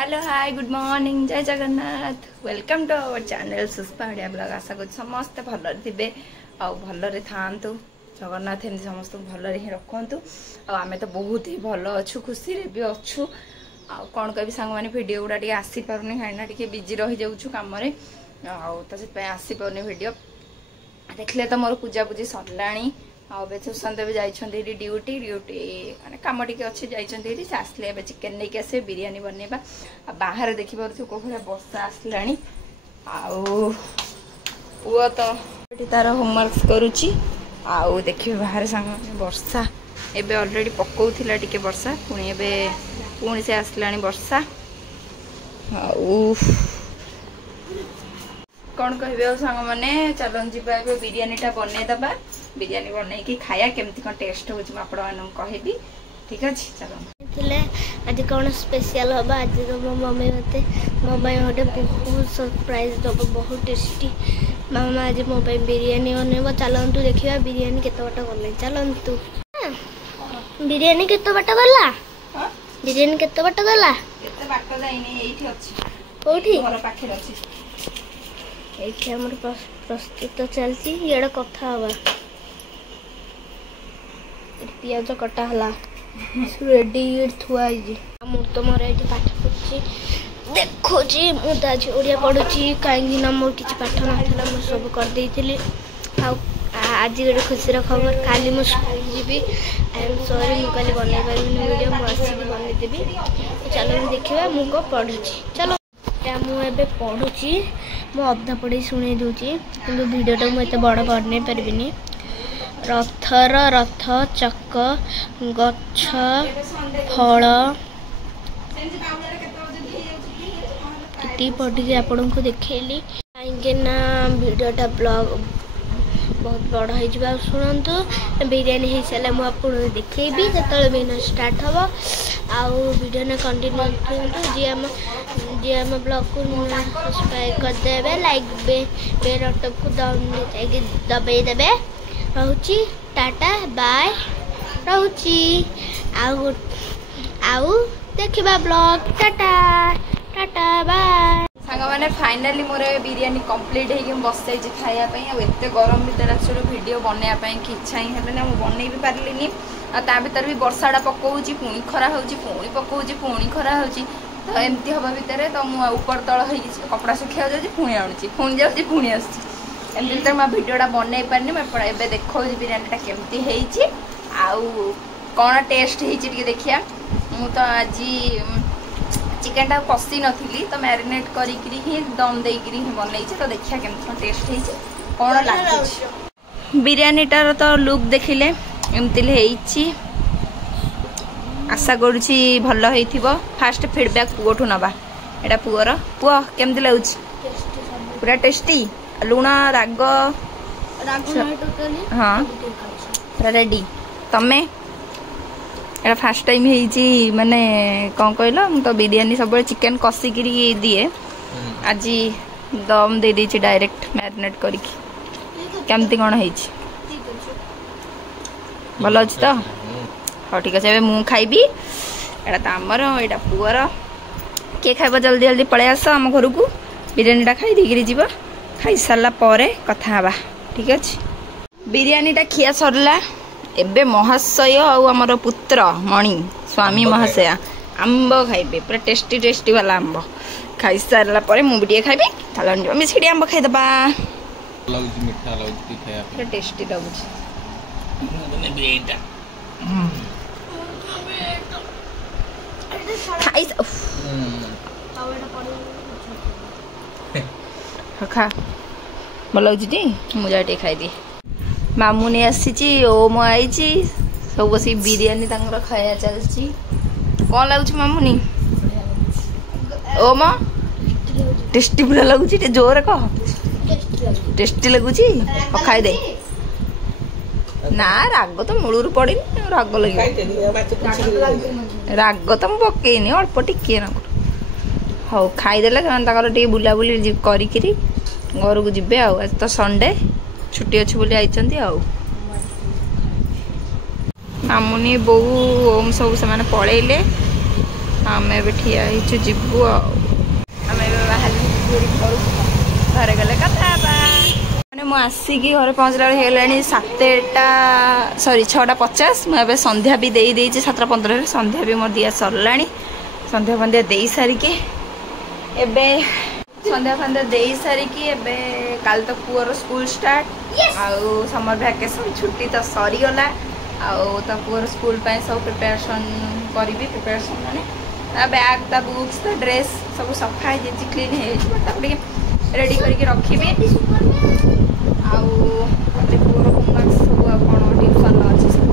Hello hi good morning Jai Jagannath welcome to our channel Suspadia blog. आशा कर समस्ते भल थे भलरे थांतु जगन्नाथ एमती समस्त भलरे ही रखु आमे तो बहुत ही भल अच्छु खुशी रे भी अच्छु कौन कह सांग मैंने वीडियो गुड़ा टे आसी पारुनी कहीं बिजी रही जाऊँ कम तो से आसी पारुनी वीडियो देखले तो मोर पूजा पूजी सरला सुशांत भी जाइए ड्यूटी ड्यूटी माने कम टी अच्छे जाइए से आसले चिकेन नहीं आसे बिरियानी बनवा बाहर देखी पार्थ कौ भाई वर्षा आसला पुआ तो तार होमवर्क करुच्ची आउ देखिए बाहर सांग वर्षा एबे ऑलरेडी पकाउथिला टिके वर्षा पुणी से आसला वर्षा कौन कहे सांग मैंने चलन जी बिरियानी टा बनईदबा बिरियानी बनई कि खाया केमती कौन टेस्ट हो कहबी ठीक अच्छे चलो आज कौन स्पेशल हम आज तो मो मम्मी मत मोबाइल गोटे बहुत सरप्राइज दब बहुत टेस्टी मामा आज मोबाइल बिरियानी बनब चलतु देखा बिरियानी केत बाट गल चलतु बिरियानी केत बाट गला बिरियानी केत बाट गला ये प्रस्तुत चलती ये कथा हवा पियाज कटा हला रेडी थुआई तो मोर ये पाठ पढ़ी देखो मुझे ओडिया पढ़ुची कहीं मोर किसी पाठ ना सब करदे आज गोटे खुशी खबर काली मु स्कूल जी आई एम सॉरी मुझे बनई पारि वीडियो मुझे बनईदेवी चलो देखा मुझे पढ़ी चलो मुझे पढ़ुची मु अधा पढ़ी शुणी दूची कि भिडटा मुझे बड़ बन पारि रथर रथ चक गछ फल ये पढ़ी आपन को देखली कहीं भिडटा ब्लॉग बहुत बड़ हो शुणु बिरियानी हो सारा मुझे देखी जो बिना स्टार्ट हम आडियो ने कंटिन्यू जी आम ब्लॉग को सब्सक्राइब करदे लाइक बेल बटन को दबाई देवे रोची टाटा बाय रोची आउ देखा ब्लॉग टाटा टाटा बाय सांग मैंने फाइनाली मोर बिरियानी कंप्लीट हो बस जाइए खायापी आते गरम भर एक्चुअली वीडियो बनवाई कि इच्छा ही है बन भी पार्ली भर भी वर्षाटा पकाऊँगी पुणी खरा होची पुणी पकाऊँगी पुणी खरा होची तो एमती हवा भितर तो मुझे ऊपर तल हो कपड़ा सुखा जाऊँगी पुणी आणुची पुणी जाऊँगी पुणी आसुची एमती तो मैं भिडियोटा बनई पारनी मुझे देखा बिरियानीटा केमती है कौन टेस्ट हो देखिया मु तो आज चिकेनटा कषी नी तो मैरिनेट करी दम देकर बनई तो देखिया केमती टेस्ट हो कौन लगे बिरियानीटार तो लुक देखिले एमती आशा करुँची भल हो फास्ट फीडबैक पुओठू नवा एटा पुअर पुआ केमती लगुच पूरा टेस्टी लुण राग हाँ पूरा रेडी तमें एटा फास्ट टाइम होती माने कौन कहल तो बिरियानी सब चिकेन कषिक दिए आज दम दे दी डायरेक्ट मैरिनेट करमती कौन है भल अच्छे तो हाँ ठीक अच्छे मुझे खाइबी एटा तो आमर एटा पुअर किए खाइब जल्दी जल्दी पलि आस आम घर को बिरियानीटा खाई देकर जीव खाई सारा पर कथा हवा ठीक अच्छे बिरियानीटा खिया सरला एबे महाशय आमर पुत्र मणि स्वामी महाशया आंब खाइबे पूरा टेस्टी टेस्टी वाला आंब खाई सारा पर मुझे खाइबी चलो मिसकी आंब खाईदबा टेस्टी लगुच खा भल लगे मुझे खाईदी मामुनी आसी ओम आई सब बस बिरियानी खाया चलती कौन लगुच मामुनी ओम टेस्टी पूरा लगुच जोर कह टेस्टी लगुच खाई दे ना राग तो मूलर पड़ी राग लगे राग तो मुझे पकईनी अल्प टिके हाँ खाईदे टे बुलाबुली करी घर को जीवे आज तो संडे छुट्टी अच्छे बोली आई मामुनी बो ओम सब से पलैले आम ठिया जीवु आम घर घरे गले कथा मैंने मुझे आसिकी घर पहुँचला बेले 7टा सॉरी 6:50 मुझे संध्या भी दे 7:15 संध्या भी मोर दिया सरला संध्या फंध्या दे सारिकी एबे संध्या फंध्या दे सारिकी एबे काल तो पुअर स्कूल स्टार्ट आउ समर वैकेशन छुट्टी तो सरीगला आउ तो पुअर स्कूल पे सब प्रिपरेशन करी प्रिपरेशन माने बैग ता बुक्स ता ड्रेस सब सफा है क्लीन है रेडी करके रखी आउ पुअर होमवर्क सब कौन ट्यूशन अच्छी सब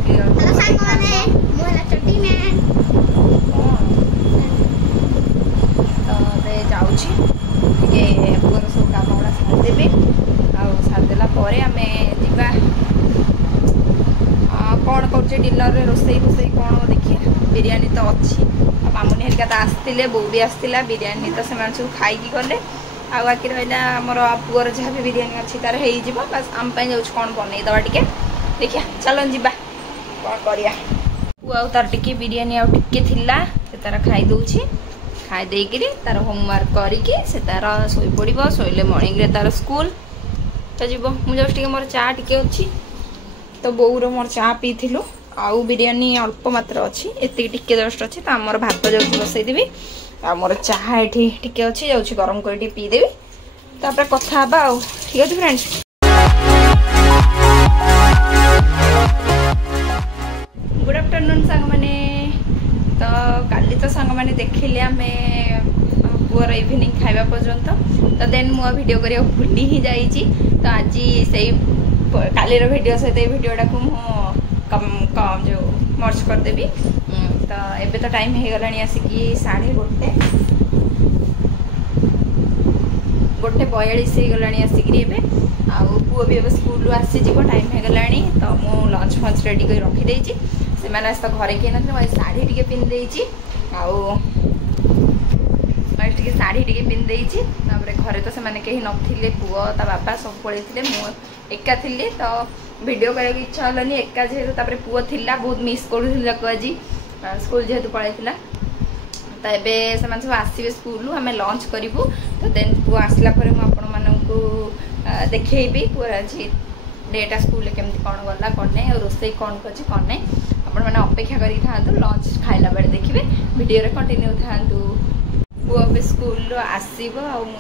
जाऊँगी पुअर सब कम गुड़ा सारिदेवी आरिदेला आम जा कौन कर डिनर रोसई फोसई कौन देखिए बिरियानी तो अच्छी मामुनी हरिका तो आसते बो भी आसला बिरियानी तो से सब खाई गले आ बाकी रहा आमर पुअर जहाँ भी बिरियानी अच्छी तार हो बस आम जाऊँ कौन बनईदवा टे देखिया चल जीवा कौन करिया पुआ तार टिके बिरियानी आउे थिला से तार खाई दौची खाई देकरी तार होमवर्क करके से तार शोई पड़ो शोले मर्णिंग रे तार स्कूल तो जीव मुझे मोर चा टिके अच्छी तो बोर मोर चा पीलु आउ बिरियानी अल्प मात्र अच्छी एति टिके जस्ट अच्छी तो आमर भात जाऊँ बसईदेवी आमर चाहा ये टिके अच्छी जाऊँ गरम कर पीदेवी तापर कथा ठीक है फ्रेंड्स गुड आफ्टरनून सांग मैंने तो काली तो सांग मैंने देखिले आम पुअर इवनिंग खाइबा पर्यंत तो देन मु वीडियो करिया भूली ही जाइए तो आज से कालीर वीडियो सहित वीडियोटा को कम जो मर्ज करदेवी तो एबे तो टाइम हो गला आसिकी 1:30 1:42 हो गला आसिकी आउ पुओ भी एबे स्कूल आसीज टाइम हो गला तो मु लंच फंच रेडी कर रखी से मैंने आज तो घरे किए ना शाढ़ी टे पिंधि आउ शाढ़ी टे पिंधि घरे तो से कहीं नथिले पुओ ता बाबा सब पड़े मु एका थी तो वीडियो करने की इच्छा हलानी एका जेहेतु पुओ थिला बहुत मिस करूँ आज स्कूल जेहेतु पलैला तो ये से सब आसवे स्कूल आम लंच करूँ तो देन पुओ आसला आपण मानू देखी पुअर आज डेटा स्कूल केमती कौन गला कौन नहीं और रोसई कौन कर कौन नहीं आपण मैंने अपेक्षा करी था लंच खाइला बेले देखिए वीडियो कंटिन्यू था पुओ भी स्कूल आसब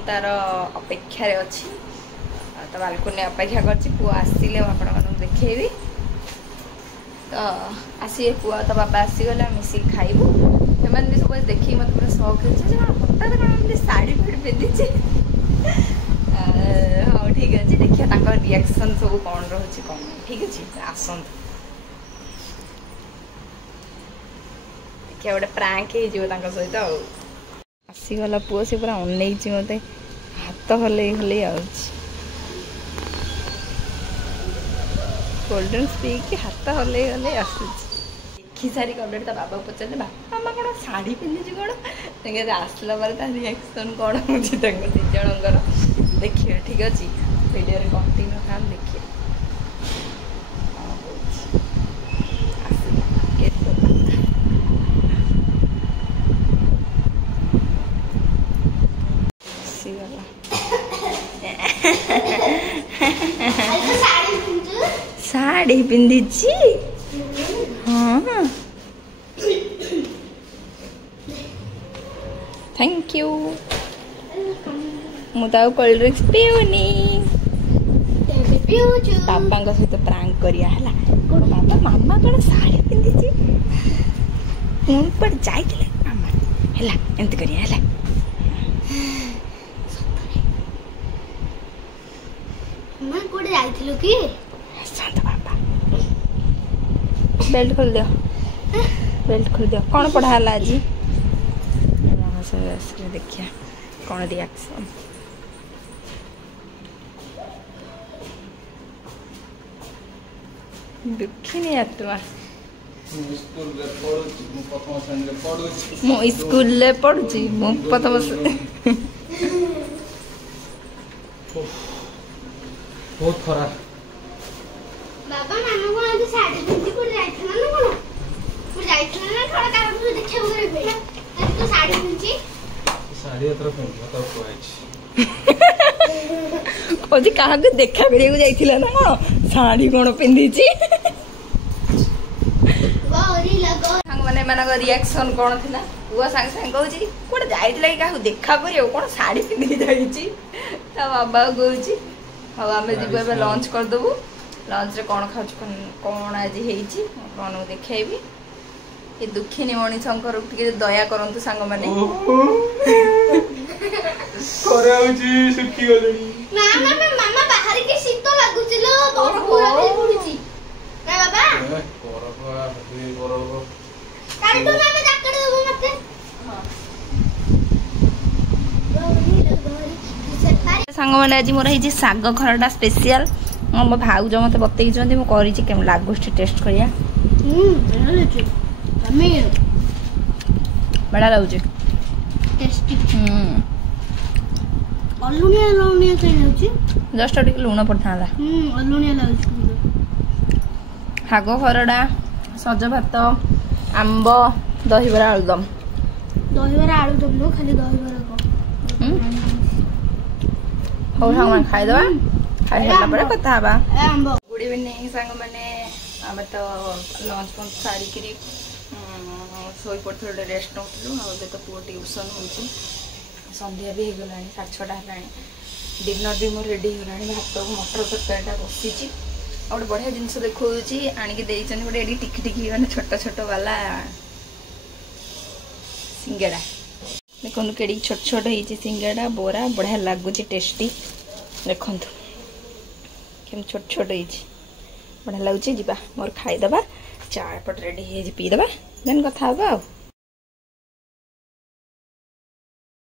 आर अपेक्षार अच्छी तो बालकोनी अपेक्षा कर पुओ आसिले आपण देखी तो आसिए पुआ तो बाबा आसीगले मिसिक खाइबू से भी सब देखिए मत पूरा शौक हो हठात कौन शाढ़ी फाड़ी पिंधि हाँ ठीक अच्छे देखिए रिएक्शन सब कौन रोचे कौन ठीक अच्छे आसत देखिए गोटे प्रांक हो सहित आसीगला पुओ से पूरा अनई मत हाथ हल हल गोल्डन स्पीक हाथ हल हल आसुची सारी कलर ता बाबा पचारे बाबा मामा कौन शाढ़ी पिंधि कौन आसला रिएक्शन कौन हो जनकर देखिए ठीक अच्छे वीडियो कंटिन्यू था देखिए साड़ी पिंधि हाँ थैंक यू मुझे कोल्ड ड्रिंक्स पीऊनी बाबा सहित प्रांक करिया है बाबा मामा कौन शाढ़ी पिंधि पर जाइए मामा है एमती करिया है कि बाबा बेल्ट खोल दियो बेल्ट खोल दियो कौन पढ़ा है आज देखिए कौन रिएक्शन दुखी आत्मा मु स्कूल पढ़ुची मु प्रथम बहुत खराब बाबा मामा को आज साड़ी पिंधि को जाइथला ना कोन को जाइथला ना थोड़ा कार को देखियो करे तो ଶାଢ଼ୀ ଏଥର ପିନ୍ଧିବ ତାକୁ କୁହାଯାଇଛି। କହୁଛି କାହାକୁ ଦେଖା କରିବାକୁ ଯାଇଥିଲା ନା କଣ ଶାଢ଼ୀ କଣ ପିନ୍ଧିଛି। ସାଙ୍ଗମାନେ ଏମାନଙ୍କ ରିଆକ୍ସନ କଣ ଥିଲା ପୁଅ ସାଙ୍ଗେ ସାଙ୍ଗେ କହୁଛି କୁଆଡେ ଯାଇଥିଲା କି କାହାକୁ ଦେଖା କରିବାକୁ କଣ ଶାଢ଼ୀ ପିନ୍ଧିକି ଯାଇଛି ତା ବାବା କହୁଛି। ହଉ ଆମେ ଯିବୁ ଏବେ ଲଞ୍ଚ କରିଦେବୁ। ଲଞ୍ଚରେ କଣ ଖାଉଛୁ କଣ ଆଜି ହେଇଛି କଣ ଦେଖେଇବି। ଏ ଦୁଃଖିନୀ ମଣିଷଙ୍କର ଟିକେ ଦୟା କରନ୍ତୁ ସାଙ୍ଗମାନେ। ସାଙ୍ଗମାନେ ଆଜି ମୋର ହେଇଛି ଶାଗ ଖରଟା ସ୍ପେସିଆଲ। ମୋ ଭାଉଜ ମତେ ବତେଇଛନ୍ତି ମୁଁ କରିଛି କେମିତି ଲାଗୁଛି ଟେଷ୍ଟ କରିବା। ବଢିଆ ଲାଗୁଛି ଜଷ୍ଟ ଟିକେ ଲୁଣ ପଡିଥାନ୍ତା। ଶାଗ ଖରଡ଼ା ସଜ ଭାତ ଆମ୍ବ ଦହିବରା ଆଳୁଦମ। ନୁହଁ ଖାଲି ଦହିବରା ହଉ ସାଙ୍ଗମାନେ ଖାଇଦବା। ଖାଇ ସାରିଲା ପରେ କଥା ହବା। ଗୁଡ୍ ଇଭିନିଂ ସାଙ୍ଗମାନେ। ଆମେ ତ ଲଞ୍ଚ ଫଞ୍ଚ ସାରିକିରି ଶୋଇ ପଡ଼ିଥିଲୁ ଗୋଟେ ରେଷ୍ଟ ନେଉଥିଲୁ। ଆଉ ଏବେ ତ ପୁଅ ଟ୍ୟୁସନ୍ ହେଉଛି। ସନ୍ଧ୍ୟା ବି ହେଇଗଲାଣି 6:30 ହେଲାଣି। ଡିନର ବି ମୋର ରେଡ଼ି ହେଇଗଲାଣି। ଭାତ ମଟର ତରକାରୀଟା ବସିଛି। ଆଉ ଗୋଟେ ବଢ଼ିଆ ଜିନିଷ ଦେଖାଉଛି ଆଣିକି ଦେଇଛନ୍ତି ଗୋଟେ ଏଠି ଟିକି ଟିକି ମାନେ ଛୋଟ ଛୋଟ ବାଲା ସିଙ୍ଗେଡ଼ା। ଦେଖନ୍ତୁ କେଡ଼ିକି ଛୋଟ ଛୋଟ ହେଇଛି ସିଙ୍ଗେଡ଼ା ବରା ବଢ଼ିଆ ଲାଗୁଛି ଟେଷ୍ଟି। ଦେଖନ୍ତୁ କେମିତି ଛୋଟ ଛୋଟ ହେଇଛି ବଢ଼ିଆ ଲାଗୁଛି। ଯିବା ମୋର ଖାଇଦେବା। ଚା ଏପଟେ ରେଡ଼ି ହେଇଯାଇଛି ପିଇଦେବା ଦେନ୍ କଥା ହେବା ଆଉ।